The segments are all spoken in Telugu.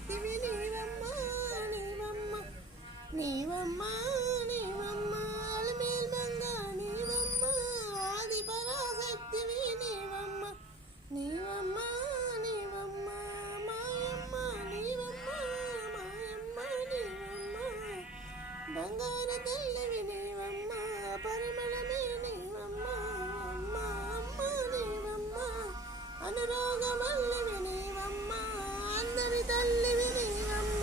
శక్తివి నీవమ్మ నీవమ్మ నీవమ్మ నీవమ్మ అలమేల్మంగా నీవమ్మ ఆది పరాశక్తివి నీవమ్మ నీవమ్మ నీవమ్మ మాయమ్మ నీవమ్మ మాయమ్మ నీవమ్మ బంగారు తల్లివి నీవమ్మ పరిమళమే నీవమ్మ అమ్మ అమ్మ నీవమ్మ అనురాగమల్లివి నీవమ్మ అందరి తల్లివి నీవమ్మ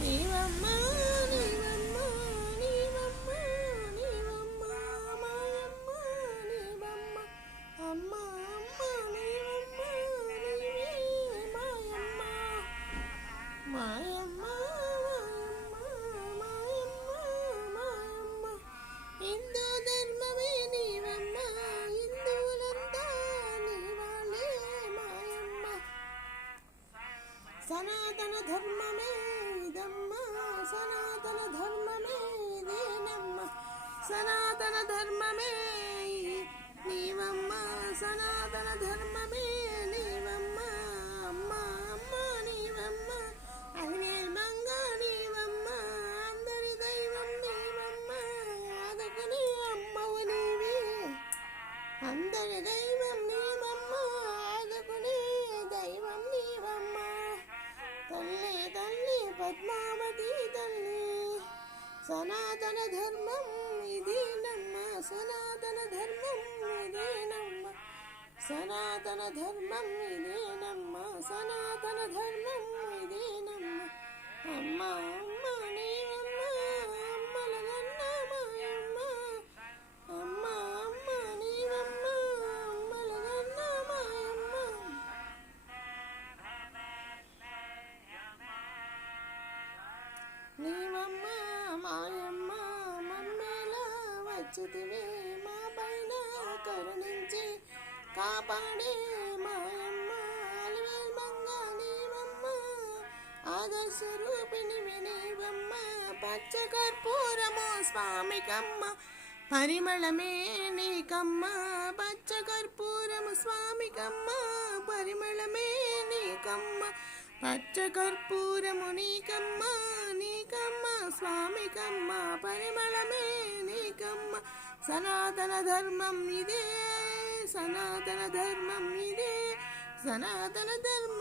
నీవమ్మ నీవమ్మ నీవమ్మ నీవమ్మ మాయమ్మ నీవమ్మ అమ్మ అమ్మ నీవమ్మ నీవే మాయమ్మ మాయమ్మ మాయమ్మ మాయమ్మ హిందూ ధర్మమే నీవమ్మ హిందువులంతా నీవాళ్ళే మాయమ్మ సనాతన ధర్మమే ఇదమ్మ సనాతన ధర్మమే ఇదేనమ్మ సనాతన ధర్మమే నీవమ్మ సనాతన ధర్మమే నీవమ్మ అమ్మ అమ్మ నీవమ్మ అలమేల్మంగ నీవమ్మ అందరి దైవం నీవమ్మ ఆదకని అమ్మవు నీవే అందరి దైవం నీవమ్మ ఆదకునే దైవం నీవమ్మ తల్లి తల్లి పద్మావతి తల్లి సనాతన ధర్మం ఇదేనమ్మ సనాతన ధర్మం ఇదేనమ్మ సనాతన ధర్మం ఇదేనమ్మ సనాతన ధర్మం ఇదేనమ్మ అమ్మ అమ్మ నీవమ్మ అమ్మలగన్న మాయమ్మ అమ్మ అమ్మ నీవమ్మ అమ్మలగన్న మాయమ్మ నీవమ్మ మాయమ్మ మమ్మేలా వచ్చితివే మా పైన కరుణించి కాపాడే మాయమ్మ అలమేల్మంగ నీవమ్మ ఆదర్శ రూపిణివి నీవమ్మ పచ్చ కర్పూరము స్వామికమ్మ పరిమళమే నీకమ్మ పచ్చ కర్పూరము స్వామికమ్మ పరిమళమే నీకమ్మ పచ్చ కర్పూరము నీకమ్మ నీకమ్మ స్వామికమ్మ పరిమళమే నీకమ్మ సనాతన ధర్మం ఇదే సనాతన ధర్మం ఇదే సనాతన ధర్మం